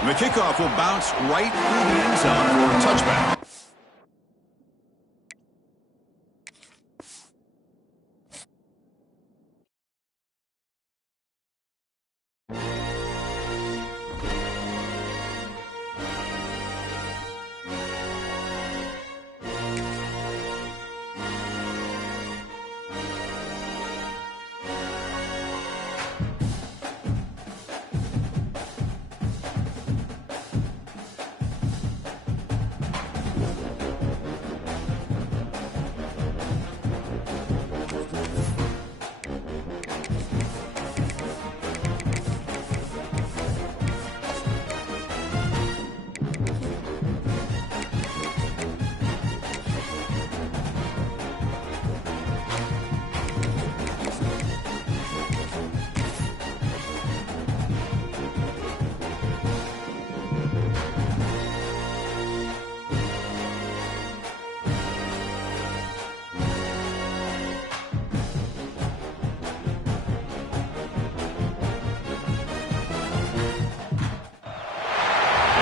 And the kickoff will bounce right through the end zone for a touchback.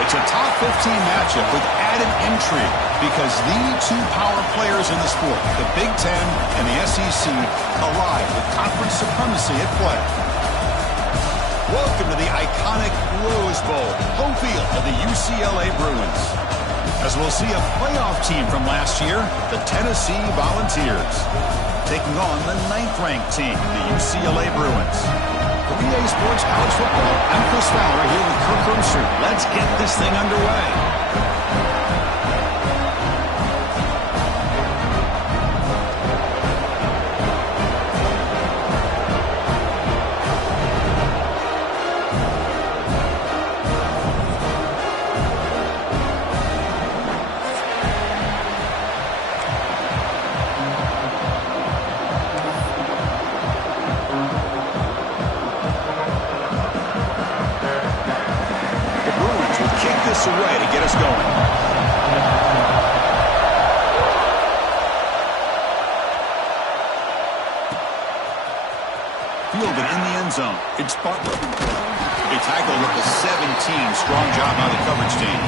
It's a top 15 matchup with added intrigue because the two power players in the sport, the Big Ten and the SEC, alive with conference supremacy at play. Welcome to the iconic Rose Bowl, home field of the UCLA Bruins. As we'll see a playoff team from last year, the Tennessee Volunteers, taking on the 9th-ranked team, the UCLA Bruins. For EA Sports College Football, I'm Chris Fowler here with Kirk Herbstreit. Let's get this thing underway. Away to get us going. Fielded in the end zone. It's Butler. A tackle with the 17. Strong job by the coverage team.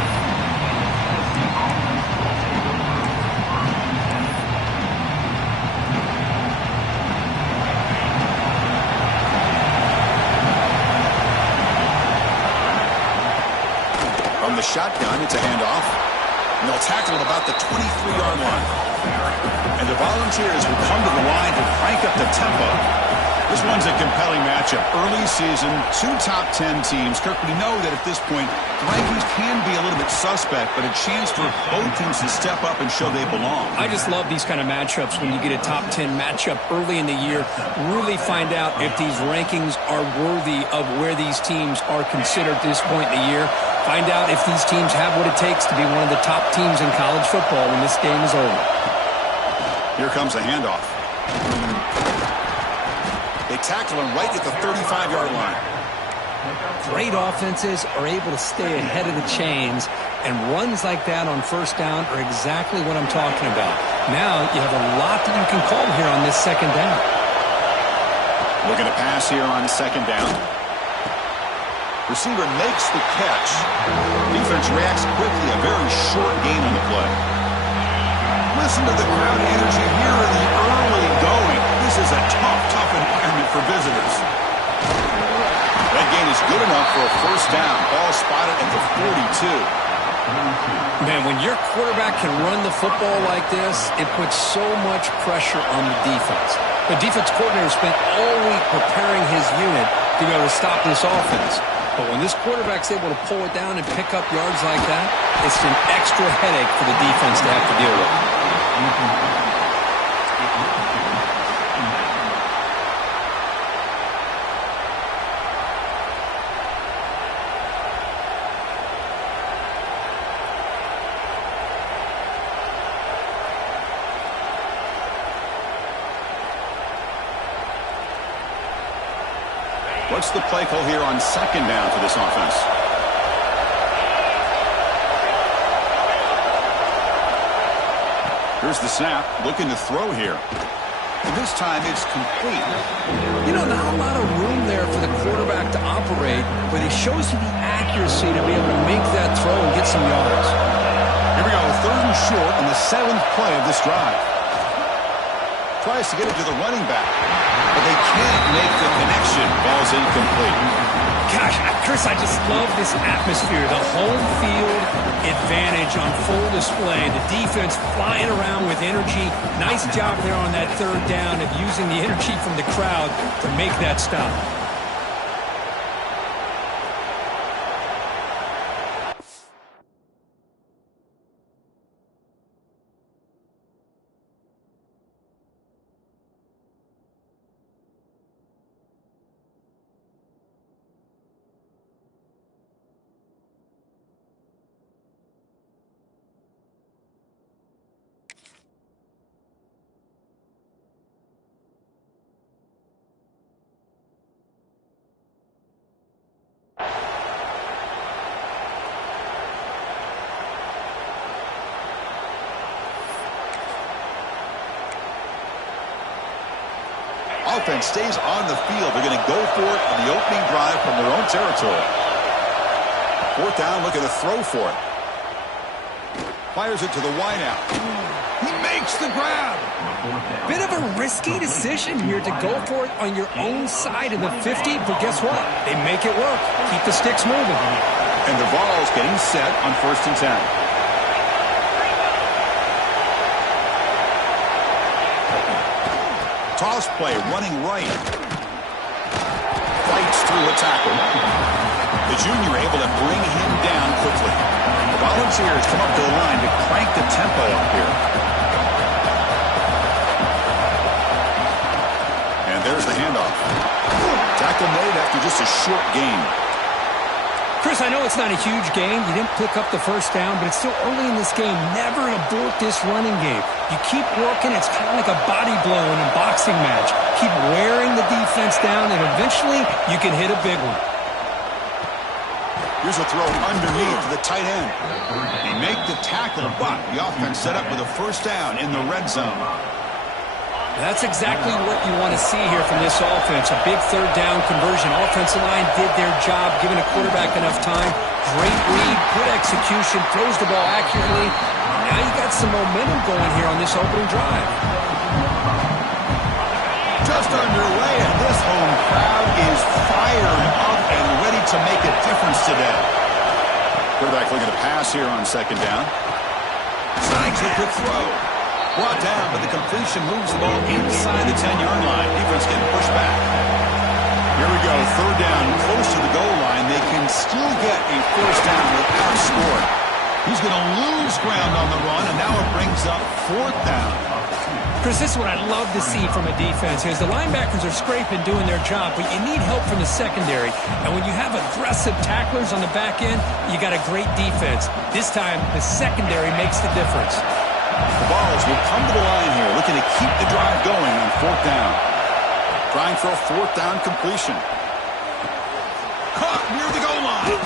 From the shotgun, it's a handoff. And they'll tackle at about the 23-yard line. And the Volunteers will come to the line to crank up the tempo. This one's a compelling matchup. Early season, two top 10 teams. Kirk, we know that at this point, the rankings can be a little bit suspect, but a chance for both teams to step up and show they belong. I just love these kind of matchups when you get a top 10 matchup early in the year. Really find out if these rankings are worthy of where these teams are considered at this point in the year. Find out if these teams have what it takes to be one of the top teams in college football when this game is over. Here comes a handoff. They tackle him right at the 35-yard line. Great offenses are able to stay ahead of the chains, and runs like that on first down are exactly what I'm talking about. Now you have a lot that you can call here on this second down. Looking to pass here on second down. Receiver makes the catch. Defense reacts quickly. A very short gain on the play. Listen to the crowd energy here in the early going. This is a tough environment for visitors. That gain is good enough for a first down. Ball spotted at the 42. Man, when your quarterback can run the football like this, it puts so much pressure on the defense. The defense coordinator spent all week preparing his unit to be able to stop this offense. But when this quarterback's able to pull it down and pick up yards like that, it's an extra headache for the defense to have to deal with. What's the play call here on second down for this offense? Here's the snap, looking to throw here. And this time it's complete. You know, not a lot of room there for the quarterback to operate right? But he shows you the accuracy to be able to make that throw and get some yards. Here we go, 3rd and short on the 7th play of this drive. Tries to get it to the running back, but they can't make the connection. Ball's incomplete. Gosh, Chris, I just love this atmosphere. The home field advantage on full display. The defense flying around with energy. Nice job there on that 3rd down of using the energy from the crowd to make that stop. Offense stays on the field. They're going to go for it on the opening drive from their own territory. 4th down, looking to throw for it. Fires it to the wideout. He makes the grab. Bit of a risky decision here to go for it on your own side of the 50, but guess what? They make it work. Keep the sticks moving. And the ball's getting set on 1st and 10. Toss play, running right. Fights through a tackle. The junior able to bring him down quickly. The Volunteers come up to the line to crank the tempo up here. And there's the handoff. Tackle made after just a short gain. Chris, I know it's not a huge game. You didn't pick up the 1st down, but it's still early in this game. Never abort this running game. You keep working. It's kind of like a body blow in a boxing match. Keep wearing the defense down, and eventually you can hit a big one. Here's a throw underneath to the tight end. They make the tackle, but the offense set up with a 1st down in the red zone. That's exactly what you want to see here from this offense. A big 3rd down conversion. Offensive line did their job, giving a quarterback enough time. Great read, good execution, throws the ball accurately. Now you got some momentum going here on this opening drive. Just underway, and this home crowd is fired up and ready to make a difference today. Quarterback looking to pass here on 2nd down. Snags a quick throw. Brought down, but the completion moves the ball inside the 10-yard line. Defense getting pushed back. Here we go, 3rd down, close to the goal line. They can still get a 1st down without scoring. He's going to lose ground on the run, and now it brings up 4th down. Chris, this is what I love to see from a defense is the linebackers are scraping, doing their job, but you need help from the secondary. And when you have aggressive tacklers on the back end, you got a great defense. This time, the secondary makes the difference. The Balls will come to the line here, looking to keep the drive going on 4th down. Trying for a 4th down completion. Caught near the goal line.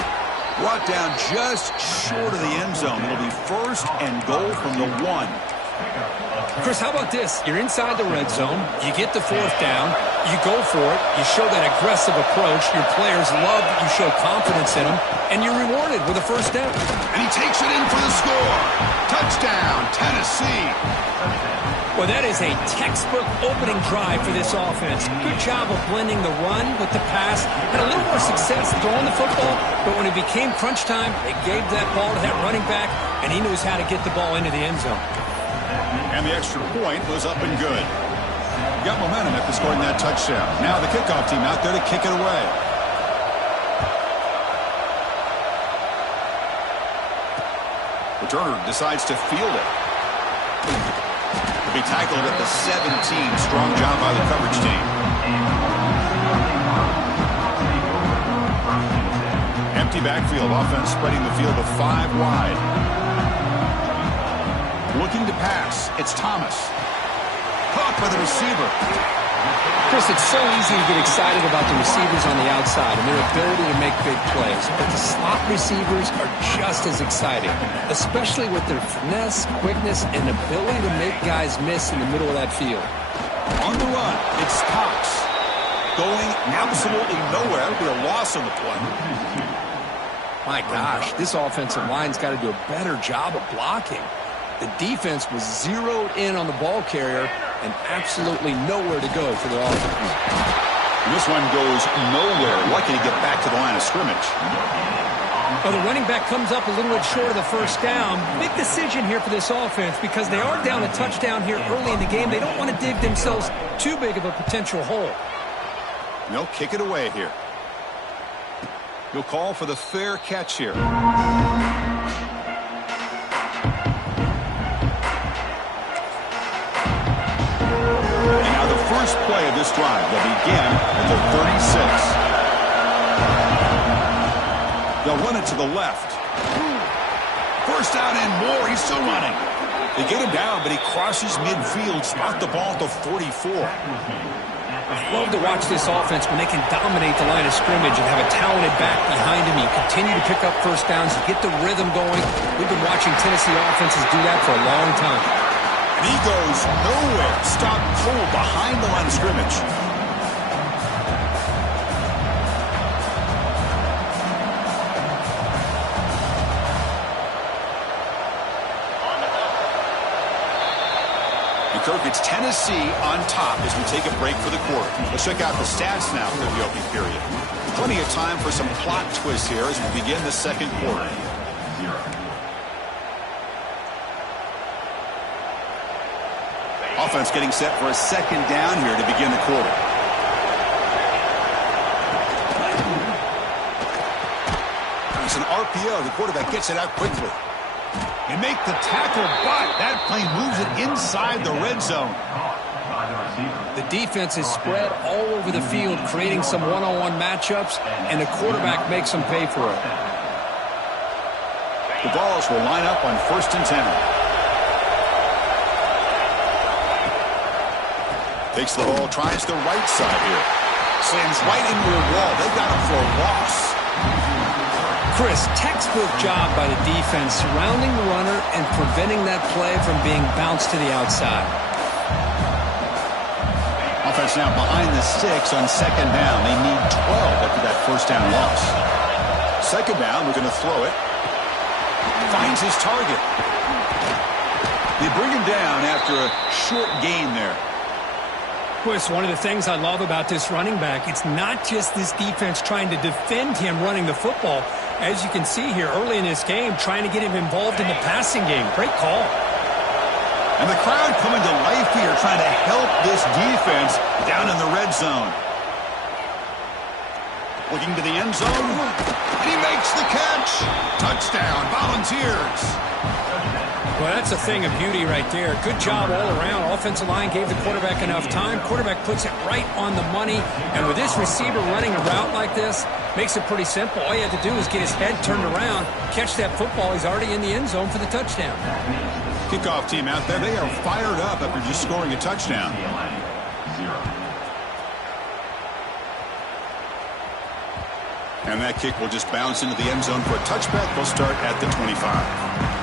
Brought down just short of the end zone. It'll be 1st and goal from the 1. Chris, how about this? You're inside the red zone. You get the 4th down. You go for it. You show that aggressive approach. Your players love that you show confidence in them. And you're rewarded with a 1st down. And he takes it in for the score. Touchdown, Tennessee. Well, that is a textbook opening drive for this offense. Good job of blending the run with the pass. Had a little more success throwing the football, but when it became crunch time, they gave that ball to that running back, and he knows how to get the ball into the end zone. And the extra point was up and good. Got momentum after scoring that touchdown. Now the kickoff team out there to kick it away. Returner decides to field it. Be tackled at the 17. Strong job by the coverage team. Empty backfield. Offense spreading the field to 5 wide. Looking to pass. It's Thomas. Caught by the receiver. Chris, it's so easy to get excited about the receivers on the outside and their ability to make big plays. But the slot receivers are just as exciting, especially with their finesse, quickness, and ability to make guys miss in the middle of that field. On the run, it's Cox. going absolutely nowhere. It'll be a loss on the play. My gosh, this offensive line's got to do a better job of blocking. The defense was zeroed in on the ball carrier and absolutely nowhere to go for their offense. This one goes nowhere. Lucky to get back to the line of scrimmage. Well, the running back comes up a little bit short of the first down. Big decision here for this offense because they are down a touchdown here early in the game. They don't want to dig themselves too big of a potential hole. They'll kick it away here. He'll call for the fair catch here. And now the first play of this drive will begin at the 36. They'll run it to the left. First down and more. He's still running. They get him down, but he crosses midfield. Spot the ball at the 44. Love to watch this offense when they can dominate the line of scrimmage and have a talented back behind him. You continue to pick up first downs. You get the rhythm going. We've been watching Tennessee offenses do that for a long time. And he goes nowhere. Stop cold behind the line of scrimmage. Kirk, it's Tennessee on top as we take a break for the quarter. Let's check out the stats now for the opening period. Plenty of time for some plot twists here as we begin the second quarter. Offense getting set for a second down here to begin the quarter. It's an RPO. The quarterback gets it out quickly. And make the tackle, but that plane moves it inside the red zone. The defense is spread all over the field, creating some one-on-one matchups, and the quarterback makes them pay for it. The balls will line up on 1st and 10. Takes the ball, tries the right side here. Slams right into a wall. They got him for a loss. Chris, textbook job by the defense surrounding the runner and preventing that play from being bounced to the outside. Offense now behind the 6 on 2nd down. They need 12 after that first down loss. 2nd down, we're going to throw it. Finds his target. They bring him down after a short gain there. Chris, one of the things I love about this running back, it's not just this defense trying to defend him running the football. As you can see here early in this game, trying to get him involved in the passing game. Great call. And the crowd coming to life here, trying to help this defense down in the red zone. Looking to the end zone, and he makes the catch. Touchdown, Volunteers. Well, that's a thing of beauty right there. Good job all around. Offensive line gave the quarterback enough time. Quarterback puts it right on the money. And with this receiver running a route like this, makes it pretty simple. All you have to do is get his head turned around, catch that football. He's already in the end zone for the touchdown. Kickoff team out there. They are fired up after just scoring a touchdown. And that kick will just bounce into the end zone for a touchback. They'll start at the 25.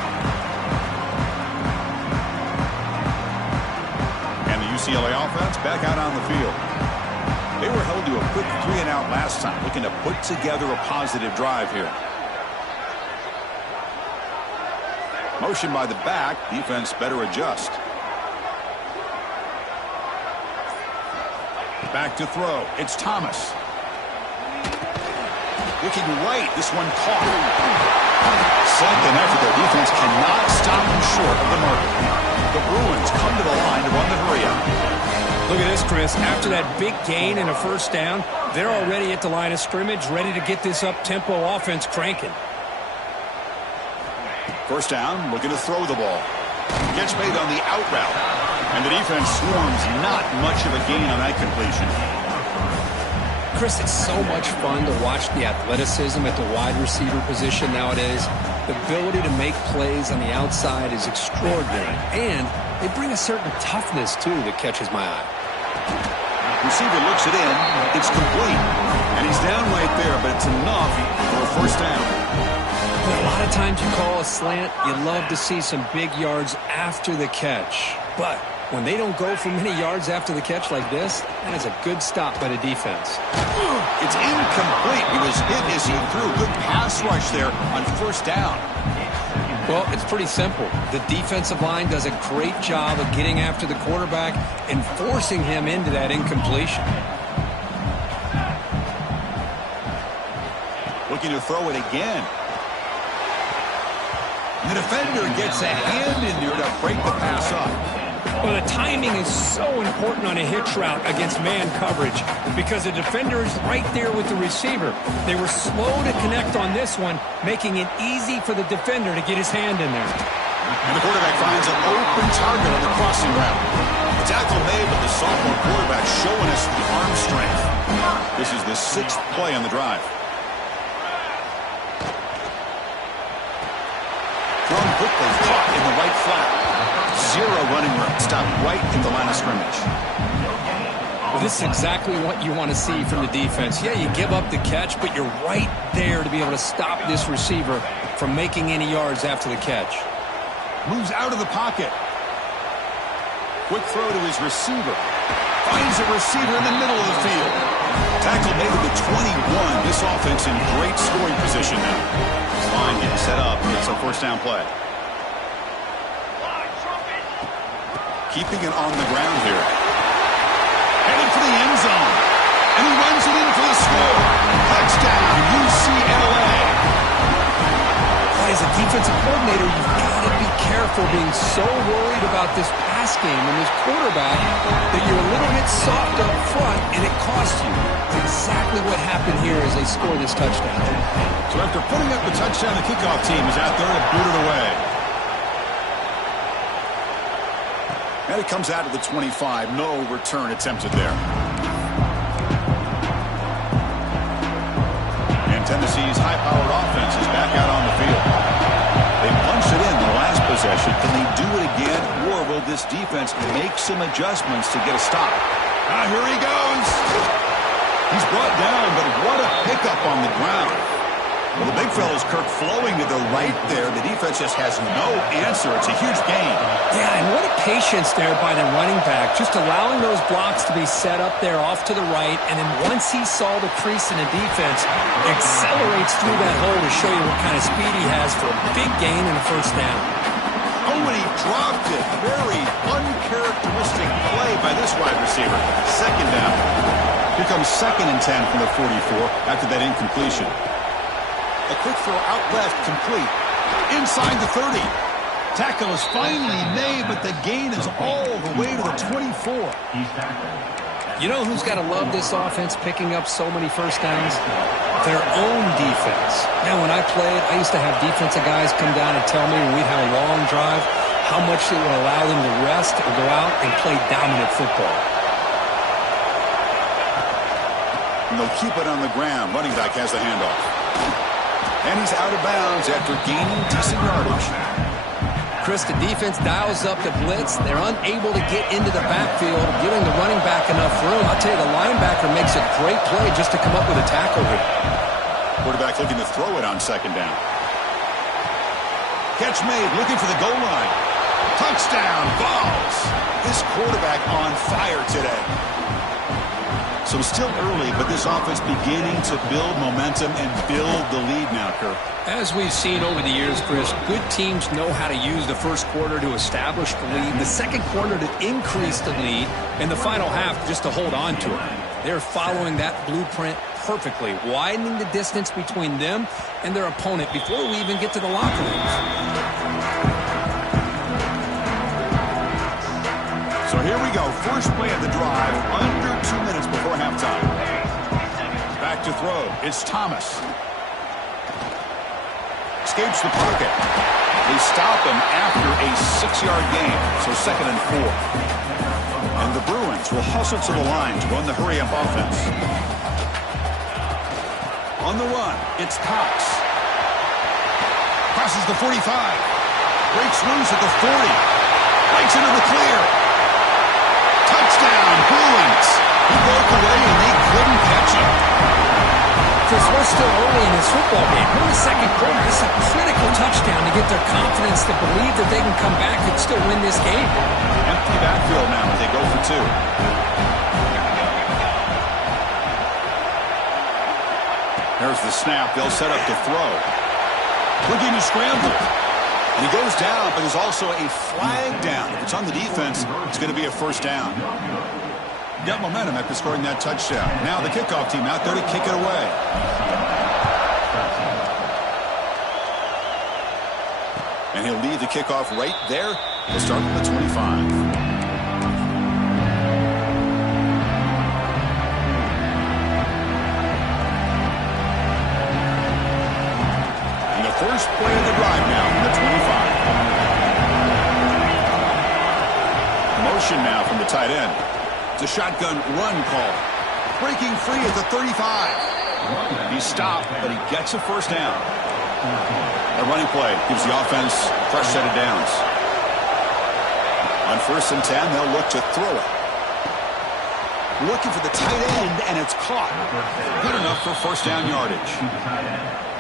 UCLA offense back out on the field. They were held to a quick 3-and-out last time, looking to put together a positive drive here. Motion by the back. Defense better adjust. Back to throw. It's Thomas. Looking right. This one caught. Second effort. Their defense cannot stop him short of the mark. The Bruins come to the line to run the hurry up. Look at this, Chris. After that big gain and a first down, they're already at the line of scrimmage, ready to get this up-tempo offense cranking. First down, looking to throw the ball. Gets made on the out route. And the defense swarms. Not much of a gain on that completion. Chris, it's so much fun to watch the athleticism at the wide receiver position nowadays. The ability to make plays on the outside is extraordinary. And they bring a certain toughness, too, that catches my eye. Receiver looks it in. It's complete. And he's down right there, but it's enough for a first down. But a lot of times you call a slant, you love to see some big yards after the catch. But When they don't go for many yards after the catch like this, that is a good stop by the defense. It's incomplete. He was hit as he threw. Good pass rush there on first down. Well, it's pretty simple. The defensive line does a great job of getting after the quarterback and forcing him into that incompletion. Looking to throw it again. The defender gets a hand in there to break the pass up. Well, the timing is so important on a hitch route against man coverage because the defender is right there with the receiver. They were slow to connect on this one, making it easy for the defender to get his hand in there. And the quarterback finds an open target on the crossing route. The tackle made, but the sophomore quarterback showing us the arm strength. This is the 6th play on the drive. Thrown quickly, caught in the right flat. Zero running room. Stopped right at the line of scrimmage. Well, this is exactly what you want to see from the defense. Yeah, you give up the catch, but you're right there to be able to stop this receiver from making any yards after the catch. Moves out of the pocket. Quick throw to his receiver. Finds a receiver in the middle of the field. Tackle made at the 21. This offense in great scoring position now. This line getting set up. It's a first down play. Keeping it on the ground here. Headed for the end zone. And he runs it in for the score. Touchdown, UCLA. As a defensive coordinator, you've got to be careful being so worried about this pass game and this quarterback that you're a little bit soft up front and it costs you. It's exactly what happened here as they score this touchdown. So after putting up the touchdown, the kickoff team is out there to boot it away. And it comes out of the 25. No return attempted there. And Tennessee's high-powered offense is back out on the field. They punched it in the last possession. Can they do it again, or will this defense make some adjustments to get a stop? Here he goes. He's brought down, but what a pickup on the ground. Well, the big fella's Kirk flowing to the right there. The defense just has no answer. It's a huge gain. Yeah, and what a patience there by the running back, just allowing those blocks to be set up there off to the right, and then once he saw the crease in the defense, accelerates through that hole to show you what kind of speed he has for a big gain and a first down. Oh, and he dropped it. Very uncharacteristic play by this wide receiver. Second down. Here comes 2nd and 10 from the 44 after that incompletion. A quick throw out left, complete. Inside the 30. Tackle is finally made, but the gain is all the way to the 24. You know who's got to love this offense picking up so many first downs? Their own defense. Now, when I played, I used to have defensive guys come down and tell me when we'd have a long drive how much it would allow them to rest or go out and play dominant football. And they'll keep it on the ground. Running back has the handoff. And he's out of bounds after gaining decent yardage. Chris, the defense dials up the blitz. They're unable to get into the backfield, giving the running back enough room. I'll tell you, the linebacker makes a great play just to come up with a tackle here. Quarterback looking to throw it on 2nd down. Catch made, looking for the goal line. Touchdown, balls. This quarterback on fire today. So still early, but this offense beginning to build momentum and build the lead now, Kirk. As we've seen over the years, Chris, good teams know how to use the first quarter to establish the lead, the second quarter to increase the lead, and the final half just to hold on to it. They're following that blueprint perfectly, widening the distance between them and their opponent before we even get to the locker rooms. So here we go. First play of the drive, under 2 minutes before halftime. Back to throw. It's Thomas. Escapes the pocket. They stop him after a 6-yard gain, so 2nd and 4. And the Bruins will hustle to the line to run the hurry-up offense. On the run, it's Cox. Crosses the 45. Breaks loose at the 40. Breaks into the clear. Touchdown, Bruins. He broke away and they couldn't catch him. Memphis, we're still early in this football game. We're in the second quarter. This is a critical touchdown to get their confidence to believe that they can come back and still win this game. Empty backfield now as they go for two. There's the snap. They'll set up to throw. Looking to scramble. And he goes down, but there's also a flag down. If it's on the defense, it's going to be a first down. Got momentum after scoring that touchdown. Now the kickoff team out there to kick it away. And he'll leave the kickoff right there. He'll start from the 25. First play of the drive now from the 25. Motion now from the tight end. It's a shotgun run call. Breaking free at the 35. He's stopped, but he gets a first down. A running play gives the offense a fresh set of downs. On 1st and 10, they'll look to throw it. Looking for the tight end, and it's caught. Good enough for first down yardage.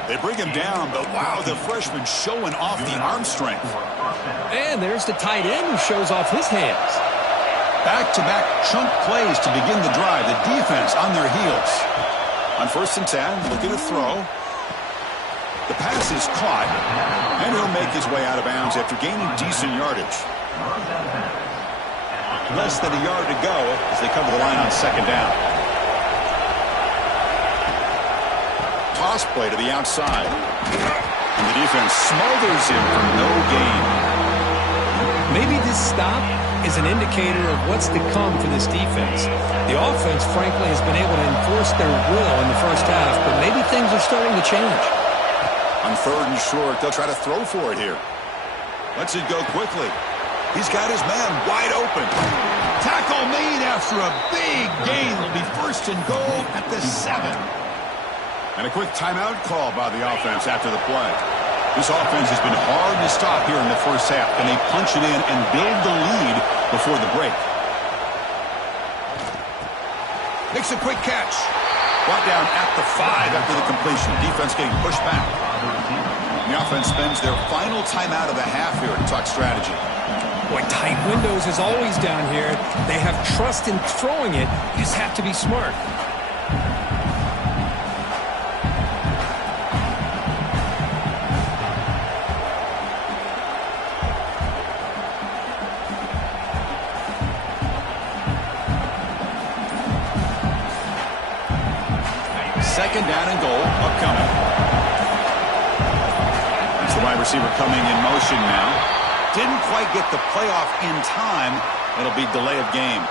They bring him down, but wow, the freshman showing off the arm strength. And there's the tight end who shows off his hands. Back-to-back chunk plays to begin the drive. The defense on their heels. On 1st and 10, looking to throw. The pass is caught, and he'll make his way out of bounds after gaining decent yardage. Less than a yard to go as they cover the line on 2nd down. Toss play to the outside. And the defense smothers him for no gain. Maybe this stop is an indicator of what's to come for this defense. The offense, frankly, has been able to enforce their will in the first half, but maybe things are starting to change. On 3rd and short, they'll try to throw for it here. Lets it go quickly. He's got his man wide open. Tackle made after a big gain. Will be 1st and goal at the 7. And a quick timeout call by the offense after the play. This offense has been hard to stop here in the first half. Can they punch it in and build the lead before the break? Makes a quick catch. Brought down at the 5 after the completion. Defense getting pushed back. The offense spends their final timeout of the half here to talk strategy. Boy, tight windows is always down here. They have trust in throwing it. You just have to be smart. Second down and goal upcoming. It's the wide receiver coming in motion now. Didn't quite get the playoff in time. It'll be delay of game.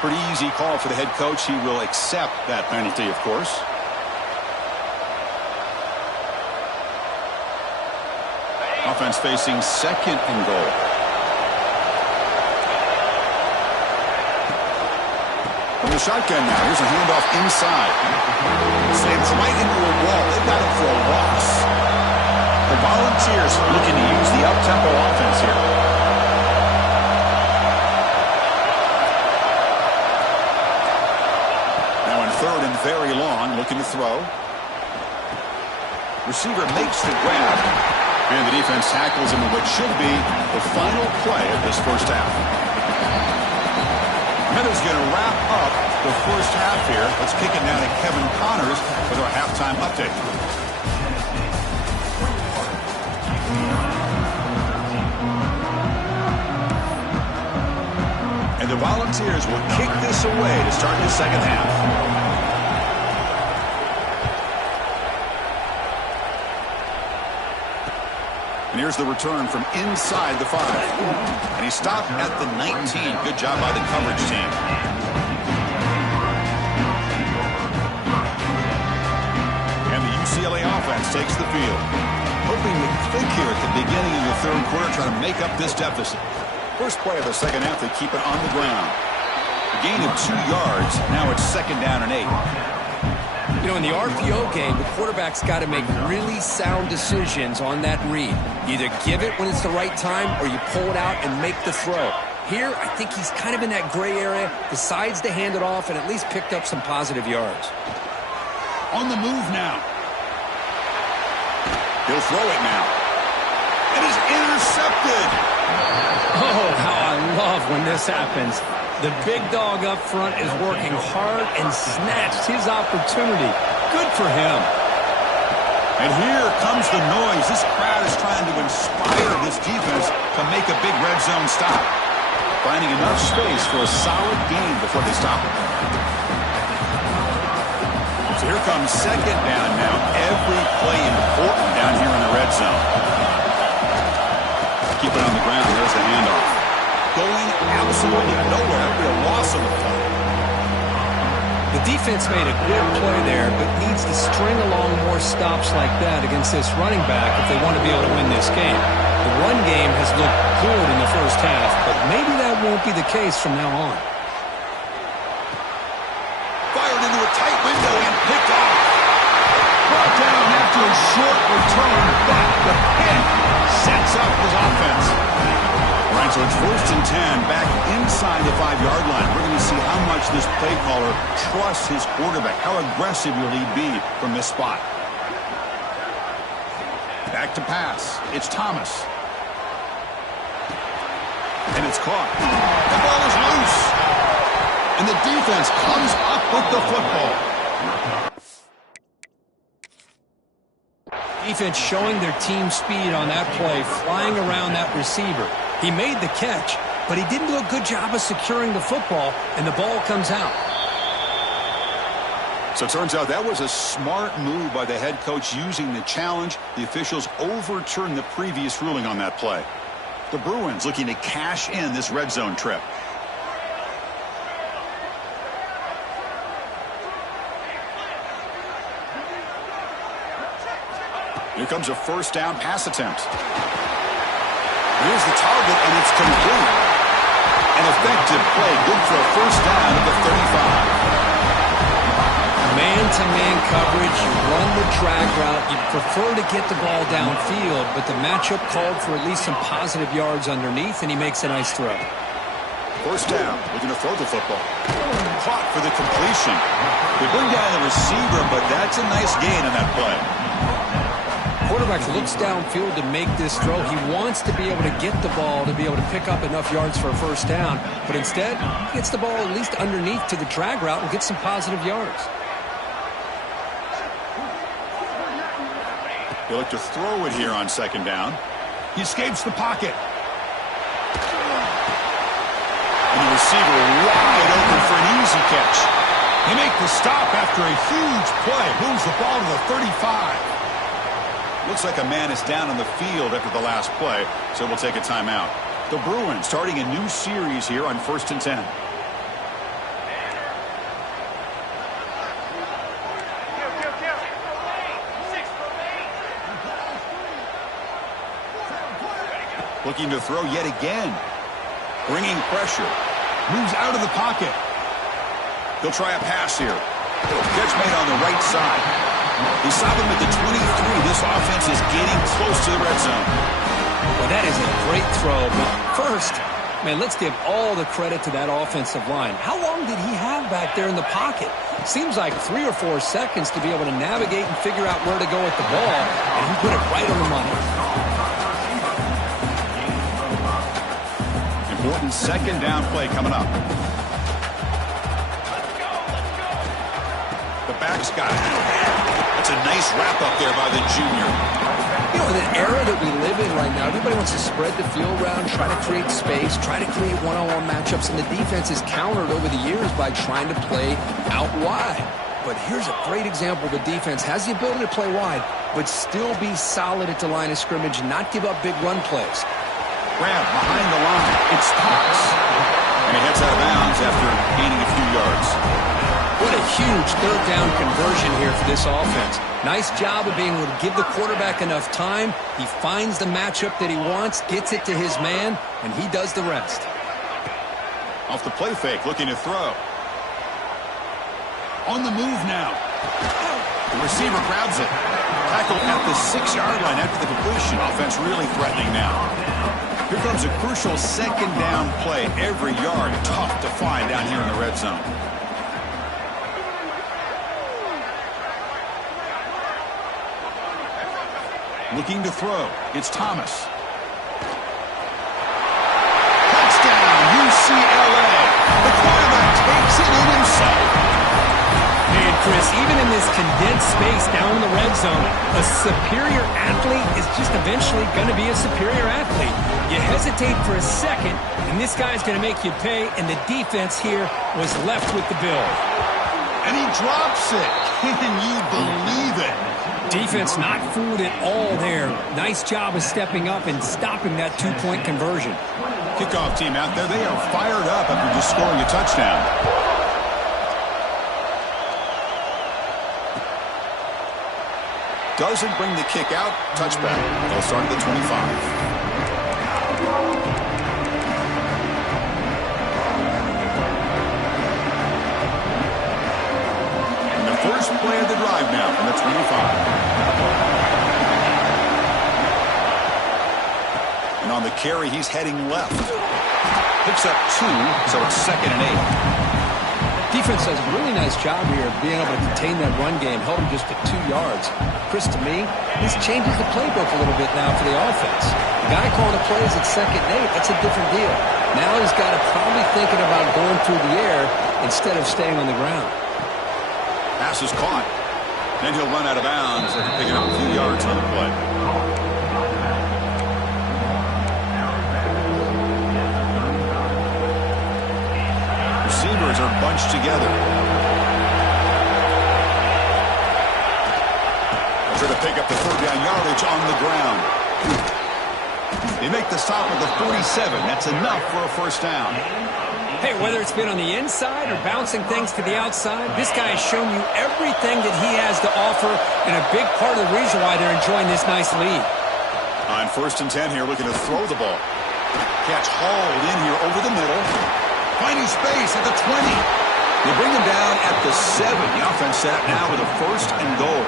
Pretty easy call for the head coach. He will accept that penalty, of course. Offense facing 2nd and goal. From the shotgun now. Here's a handoff inside. Slams right into a wall. They've got him for a loss. The Volunteers looking to use the up-tempo offense here. Now in 3rd and very long, looking to throw. Receiver makes the grab. And the defense tackles him in what should be the final play of this first half. Heather's going to wrap up the first half here. Let's kick it now to Kevin Connors with our halftime update. And the Volunteers will kick this away to start the second half. And here's the return from inside the 5. And he stopped at the 19. Good job by the coverage team. And the UCLA offense takes the field. Hoping to click here at the beginning of the 3rd quarter, trying to make up this deficit. First play of the second half, they keep it on the ground. A gain of 2 yards. Now it's 2nd down and 8. You know, in the RPO game, the quarterback's got to make really sound decisions on that read. You either give it when it's the right time or you pull it out and make the throw. Here, I think he's kind of in that gray area, decides to hand it off and at least picked up some positive yards. On the move now. He'll throw it now. It is intercepted. Oh, how I love when this happens. The big dog up front is working hard and snatched his opportunity. Good for him. And here comes the noise. This crowd is trying to inspire this defense to make a big red zone stop. Finding enough space for a solid gain before they stop it. So here comes second down now. Every play important down here in the red zone. Keep it on the ground. There's the handoff. Going absolutely nowhere. Real loss of the play. The defense made a good play there, but needs to string along more stops like that against this running back if they want to be able to win this game. The run game has looked good in the first half, but maybe that won't be the case from now on. Fired into a tight window and picked off. Brought down after a short return back. The pick sets up his offense. All right, so it's 1st and 10 back inside the 5-yard line. We're going to see how much this play caller trusts his quarterback. How aggressive will he be from this spot? Back to pass. It's Thomas. And it's caught. The ball is loose. And the defense comes up with the football. Defense showing their team speed on that play, flying around that receiver. He made the catch, but he didn't do a good job of securing the football, and the ball comes out. So it turns out that was a smart move by the head coach using the challenge. The officials overturned the previous ruling on that play. The Bruins looking to cash in this red zone trip. Here comes a 1st down pass attempt. Here's the target, and it's complete. An effective play, good for a 1st down at the 35. Man-to-man coverage, you run the drag route, you prefer to get the ball downfield, but the matchup called for at least some positive yards underneath, and he makes a nice throw. 1st down, looking to throw the football. Caught for the completion. They bring down the receiver, but that's a nice gain on that play. Quarterback looks downfield to make this throw. He wants to be able to get the ball to be able to pick up enough yards for a 1st down, but instead, he gets the ball at least underneath to the drag route and gets some positive yards. They look to throw it here on 2nd down. He escapes the pocket. And the receiver wide open for an easy catch. They make the stop after a huge play. Moves the ball to the 35. Looks like a man is down on the field after the last play, so we'll take a timeout. The Bruins starting a new series here on 1st and 10. Looking to throw yet again. Bringing pressure. Moves out of the pocket. He'll try a pass here. Catch made on the right side. He stopped him at the 23. This offense is getting close to the red zone. Well, that is a great throw, but first, man, let's give all the credit to that offensive line. How long did he have back there in the pocket? Seems like 3 or 4 seconds to be able to navigate and figure out where to go with the ball, and he put it right on the money. Important 2nd down play coming up. The back's got it. That's a nice wrap-up there by the junior. You know, in an era that we live in right now, everybody wants to spread the field around, try to create space, try to create one-on-one matchups, and the defense is countered over the years by trying to play out wide. But here's a great example. The defense has the ability to play wide, but still be solid at the line of scrimmage and not give up big run plays. Grab behind the line. It's Cox. And he heads out of bounds after gaining a few yards. What a huge 3rd down conversion here for this offense. Nice job of being able to give the quarterback enough time. He finds the matchup that he wants, gets it to his man, and he does the rest. Off the play fake, looking to throw. On the move now. The receiver grabs it. Tackled at the 6-yard line after the completion. Offense really threatening now. Here comes a crucial 2nd down play. Every yard tough to find down here in the red zone. Looking to throw. It's Thomas. Touchdown, UCLA. The quarterback takes it in himself. And Chris, even in this condensed space down in the red zone, a superior athlete is just eventually going to be a superior athlete. You hesitate for a second, and this guy's going to make you pay, and the defense here was left with the bill. And he drops it. Can you believe it? Defense not fooled at all there. Nice job of stepping up and stopping that two-point conversion. Kickoff team out there, they are fired up after just scoring a touchdown. Doesn't bring the kick out. Touchback. They'll start at the 25. First play of the drive now from the 25. And on the carry, he's heading left. Picks up 2, so it's 2nd and 8. Defense does a really nice job here of being able to contain that run game, held him just at 2 yards. Chris, to me, this changes the playbook a little bit now for the offense. The guy calling the plays at 2nd and 8, that's a different deal. Now he's got to probably thinking about going through the air instead of staying on the ground. Pass is caught. Then he'll run out of bounds after picking up a few yards on the play. Receivers are bunched together. Try to pick up the 3rd down yardage on the ground. They make the stop at the 47. That's enough for a 1st down. Hey, whether it's been on the inside or bouncing things to the outside, this guy has shown you everything that he has to offer, and a big part of the reason why they're enjoying this nice lead. On 1st and 10 here, looking to throw the ball. Catch hauled in here over the middle. Finding space at the 20. They bring him down at the 7. The offense set up now with a 1st and goal.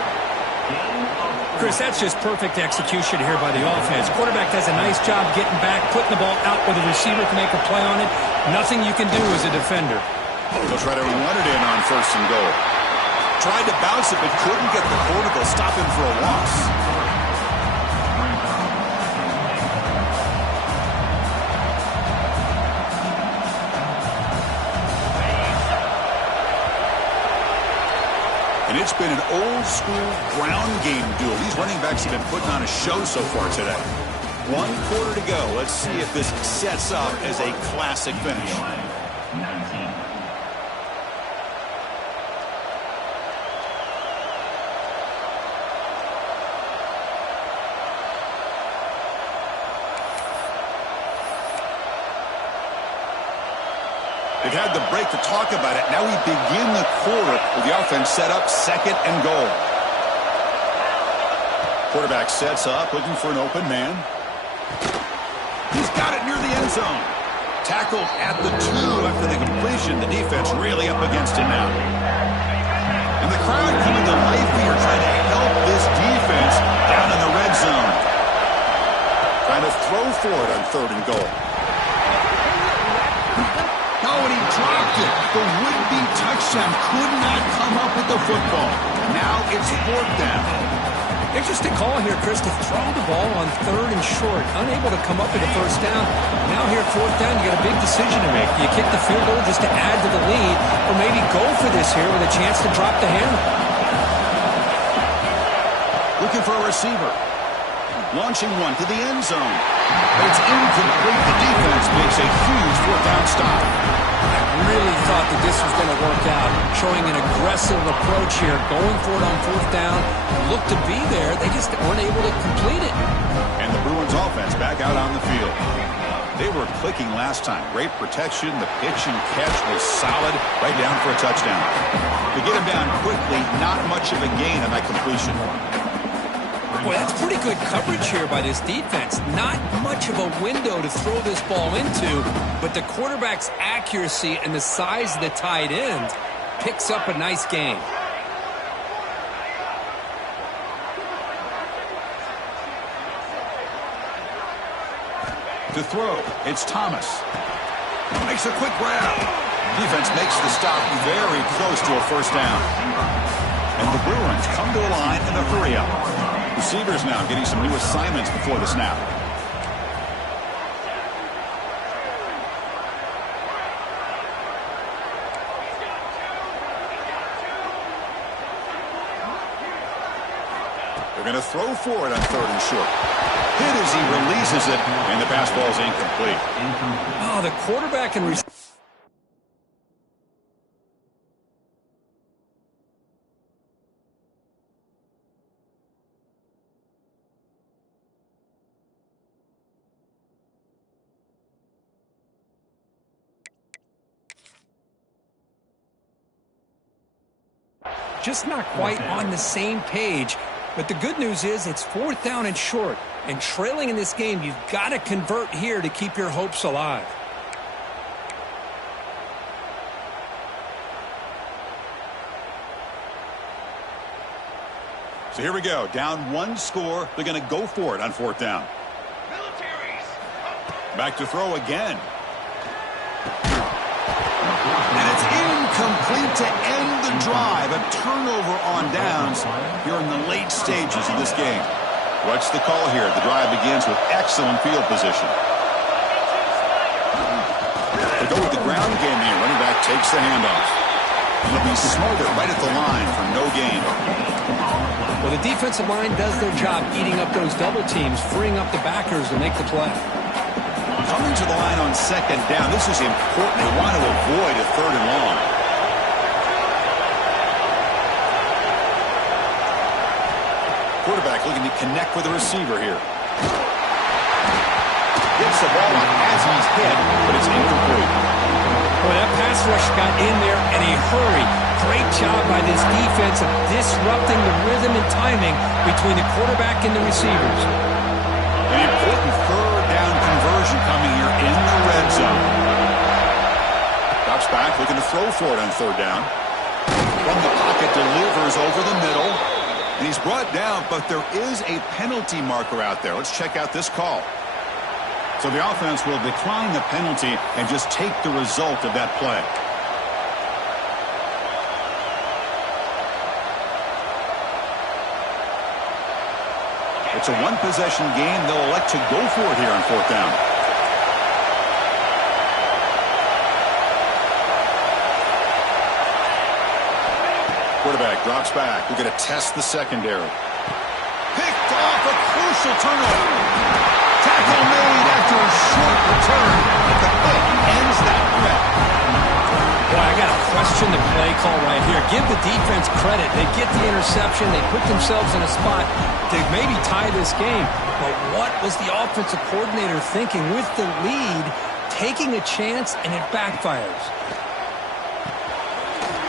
Chris, that's just perfect execution here by the offense. Quarterback does a nice job getting back, putting the ball out where the receiver can make a play on it. Nothing you can do as a defender. They'll try to run it in on 1st and goal. Tried to bounce it, but couldn't get the quarterback. Stop him for a loss. And it's been an old-school ground game duel. These running backs have been putting on a show so far today. 1 quarter to go. Let's see if this sets up as a classic finish. They've had the break to talk about it. Now we begin the quarter with the offense set up 2nd and goal. Quarterback sets up, looking for an open man. He's got it near the end zone. Tackled at the 2 after the completion. The defense really up against it now. And the crowd coming to life here, trying to help this defense down in the red zone. Trying to throw for it on 3rd and goal. Oh, and he dropped it. The would-be touchdown could not come up with the football. Now it's 4th down. Interesting call here, Chris, to throw the ball on 3rd and short. Unable to come up with a 1st down. Now here, 4th down, you got a big decision to make. Do you kick the field goal just to add to the lead, or maybe go for this here with a chance to drop the hammer? Looking for a receiver. Launching one to the end zone. But it's incomplete. The defense makes a huge 4th down stop. I really thought that this was going to work out. Showing an aggressive approach here. Going for it on 4th down. Looked to be there. They just weren't able to complete it. And the Bruins offense back out on the field. They were clicking last time. Great protection. The pitch and catch was solid. Right down for a touchdown. To get him down quickly, not much of a gain on that completion. Boy, that's pretty good coverage here by this defense. Not much of a window to throw this ball into, but the quarterback's accuracy and the size of the tight end picks up a nice gain. To throw, it's Thomas. Makes a quick grab. Defense makes the stop very close to a 1st down. And the Bruins come to the line in a hurry-up. Receivers now getting some new assignments before the snap. They're going to throw for it on 3rd and short. Hit as he releases it, and the pass ball is incomplete. Oh, the quarterback and receiver. Just not quite on the same page. But the good news is it's 4th down and short. And trailing in this game, you've got to convert here to keep your hopes alive. So here we go. Down 1 score. They're going to go for it on 4th down. Back to throw again. And it's incomplete to end the drive. A turnover on downs here in the late stages of this game. What's the call here? The drive begins with excellent field position. They go with the ground game here. Running back takes the handoff. He'll be smothered right at the line for no gain. Well, the defensive line does their job eating up those double teams, freeing up the backers to make the play. Coming to the line on 2nd down. This is important. They want to avoid a 3rd and long. Quarterback looking to connect with the receiver here. Gets the ball up as he's hit, but it's incomplete. Boy, that pass rush got in there in a hurry. Great job by this defense of disrupting the rhythm and timing between the quarterback and the receivers. An important 3rd down conversion coming here in the red zone. Drops back, looking to throw for it on 3rd down. From the pocket, delivers over the middle. And he's brought down, but there is a penalty marker out there. Let's check out this call. So the offense will decline the penalty and just take the result of that play. It's a 1-possession game. They'll elect to go for it here on 4th down. Quarterback drops back. We're going to test the secondary. Picked off, a crucial turnover. Tackle made after a short return, but the pick ends that threat. Boy, I got to question the play call right here. Give the defense credit. They get the interception. They put themselves in a spot to maybe tie this game. But what was the offensive coordinator thinking with the lead, taking a chance, and it backfires?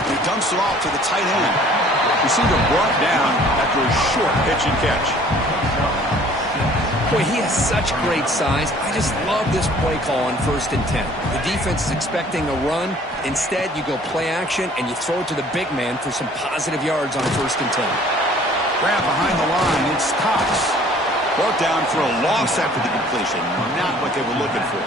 He dumps it off to the tight end. Receiver brought down after a short pitch and catch. Boy, he has such great size. I just love this play call on 1st and 10. The defense is expecting a run. Instead, you go play action, and you throw it to the big man for some positive yards on 1st and 10. Grab behind the line. It's Cox. Brought down for a loss after the completion. Not what they were looking for.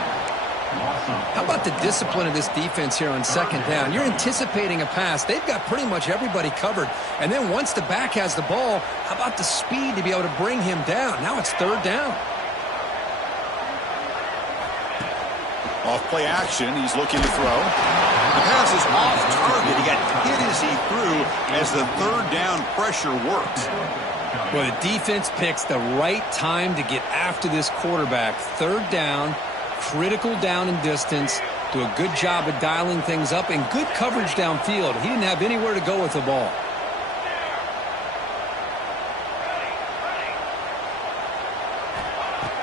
How about the discipline of this defense here on 2nd down? You're anticipating a pass. They've got pretty much everybody covered. And then once the back has the ball, how about the speed to be able to bring him down? Now it's 3rd down. Off play action, he's looking to throw. The pass is off target. He got hit as he threw as the 3rd down pressure works. Well, the defense picks the right time to get after this quarterback. 3rd down. Critical down and distance, do a good job of dialing things up, and good coverage downfield. He didn't have anywhere to go with the ball.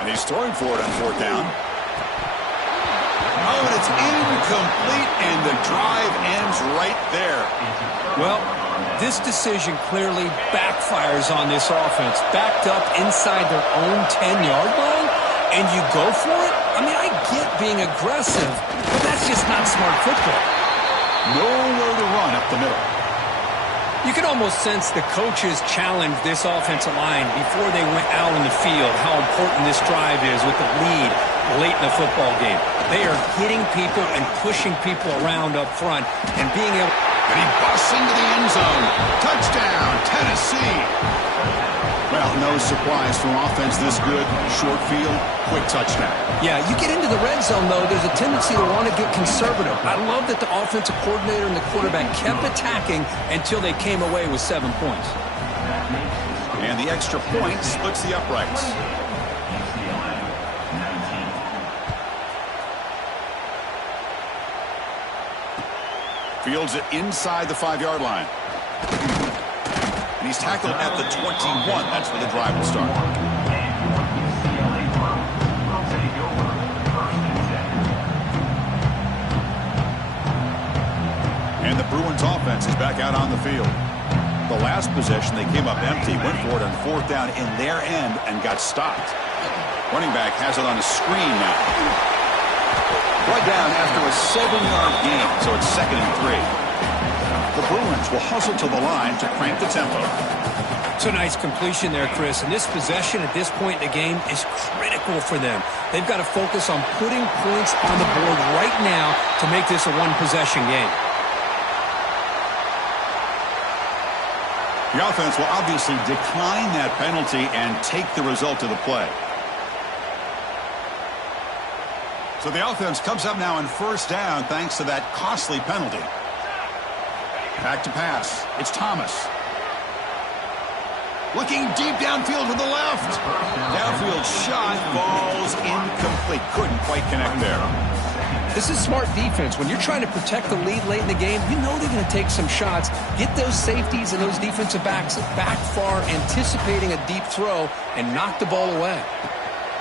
And he's throwing for it on 4th down. Oh, and it's incomplete, and the drive ends right there. Well, this decision clearly backfires on this offense. Backed up inside their own 10-yard line, and you go for it? I mean, I get being aggressive, but that's just not smart football. Nowhere to run up the middle. You can almost sense the coaches challenge this offensive line before they went out in the field, how important this drive is with the lead late in the football game. They are hitting people and pushing people around up front and being able... And he busts into the end zone. Touchdown, Tennessee. Well, no surprise from offense this good. Short field, quick touchdown. Yeah, you get into the red zone, though, there's a tendency to want to get conservative. I love that the offensive coordinator and the quarterback kept attacking until they came away with 7 points. And the extra point splits the uprights. Fields it inside the 5-yard line. And he's tackled at the 21. That's where the drive will start. And the Bruins offense is back out on the field. The last possession, they came up empty, went for it on 4th down in their end and got stopped. Running back has it on a screen now. Brought down after a 7-yard gain, so it's 2nd and 3. The Bruins will hustle to the line to crank the tempo. It's a nice completion there, Chris. And this possession at this point in the game is critical for them. They've got to focus on putting points on the board right now to make this a one-possession game. The offense will obviously decline that penalty and take the result of the play. So the offense comes up now on 1st down thanks to that costly penalty. Back to pass. It's Thomas. Looking deep downfield to the left. Downfield shot falls incomplete. Couldn't quite connect there. This is smart defense. When you're trying to protect the lead late in the game, you know they're going to take some shots. Get those safeties and those defensive backs back far, anticipating a deep throw, and knock the ball away.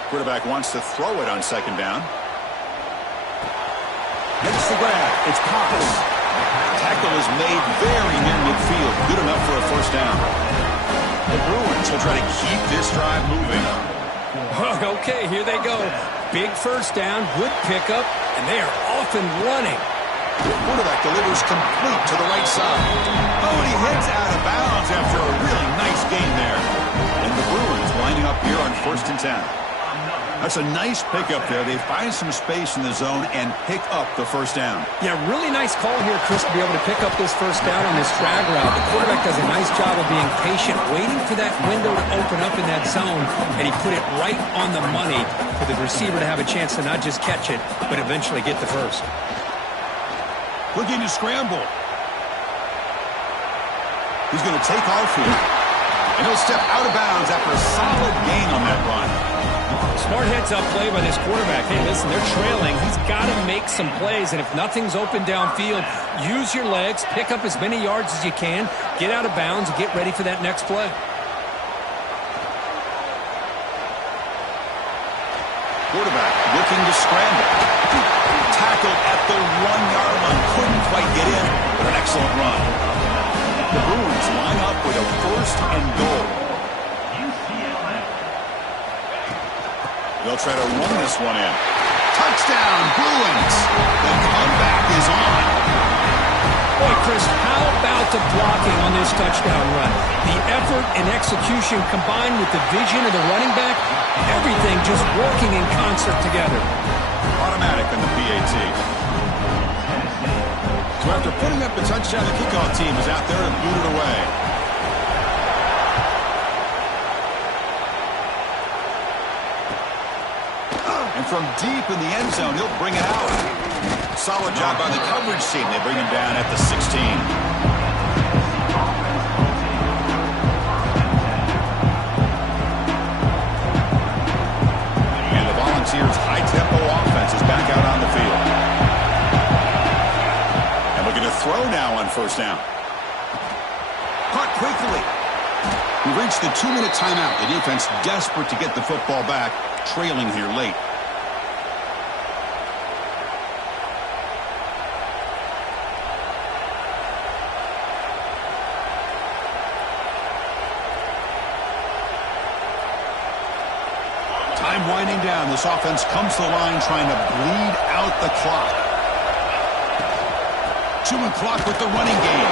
Quarterback wants to throw it on 2nd down. Makes the grab. It's Thomas. Tackle is made very near midfield. Good enough for a 1st down. The Bruins will try to keep this drive moving. Okay, here they go. Big 1st down, good pickup, and they are off and running. The quarterback delivers complete to the right side. Oh, and he heads out of bounds after a really nice gain there. And the Bruins lining up here on 1st and 10. That's a nice pickup there. They find some space in the zone and pick up the 1st down. Yeah, really nice call here, Chris, to be able to pick up this 1st down on this drag route. The quarterback does a nice job of being patient, waiting for that window to open up in that zone, and he put it right on the money for the receiver to have a chance to not just catch it, but eventually get the first. Looking to scramble. He's going to take off here. And he'll step out of bounds after a solid gain on that run. Smart heads-up play by this quarterback. Hey, listen, they're trailing. He's got to make some plays, and if nothing's open downfield, use your legs, pick up as many yards as you can, get out of bounds, and get ready for that next play. Quarterback looking to scramble. Tackled at the 1-yard line. Couldn't quite get in, but an excellent run. The Bruins line up with a 1st and goal. They'll try to run this one in. Touchdown, Bruins. The comeback is on. Boy, Chris, how about the blocking on this touchdown run? The effort and execution combined with the vision of the running back, everything just working in concert together. Automatic on the PAT. So after putting up the touchdown, the kickoff team is out there and boot it away. And from deep in the end zone, he'll bring it out. Solid job by the coverage team. They bring him down at the 16. And the Volunteers' high-tempo offense is back out on the field. And looking to throw now on 1st down. Caught quickly. We reached the 2-minute timeout. The defense desperate to get the football back, trailing here late. Time winding down. This offense comes to the line trying to bleed out the clock. Chewing clock with the running game.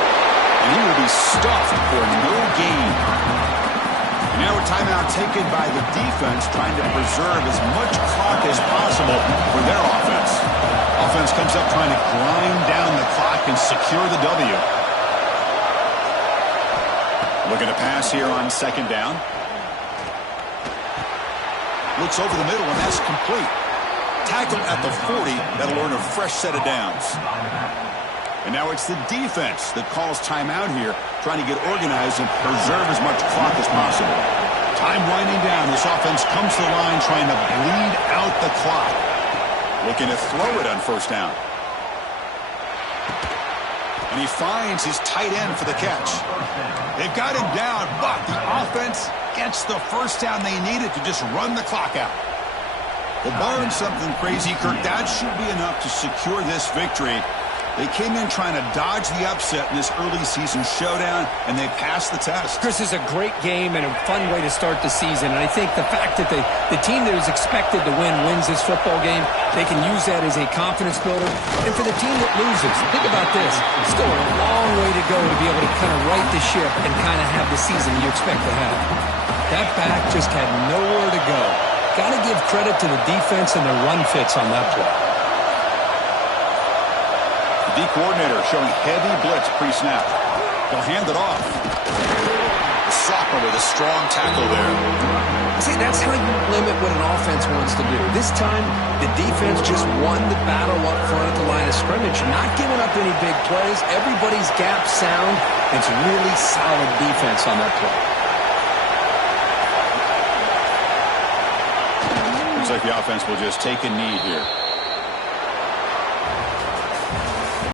And he will be stuffed for no gain. And now a timeout taken by the defense trying to preserve as much clock as possible for their offense. Offense comes up trying to grind down the clock and secure the W. Looking to pass here on 2nd down. Looks over the middle, and that's complete. Tackle at the 40. That'll earn a fresh set of downs. And now it's the defense that calls timeout here, trying to get organized and preserve as much clock as possible. Time winding down. This offense comes to the line trying to bleed out the clock. Looking to throw it on first down. And he finds his tight end for the catch. They've got him down, but the offense gets the first down they needed to just run the clock out. Well, barring something crazy, Kirk, that should be enough to secure this victory. They came in trying to dodge the upset in this early season showdown, and they passed the test. Chris, is a great game and a fun way to start the season. And I think the fact that the team that is expected to win wins this football game, they can use that as a confidence builder. And for the team that loses, think about this. Still a long way to go to be able to kind of right the ship and kind of have the season you expect to have. That back just had nowhere to go. Got to give credit to the defense and their run fits on that play. The coordinator showing heavy blitz pre-snap. They'll hand it off. Soccer with a strong tackle there. See, that's how you limit what an offense wants to do. This time, the defense just won the battle up front at the line of scrimmage, not giving up any big plays. Everybody's gap sound. It's really solid defense on that play. Looks like the offense will just take a knee here.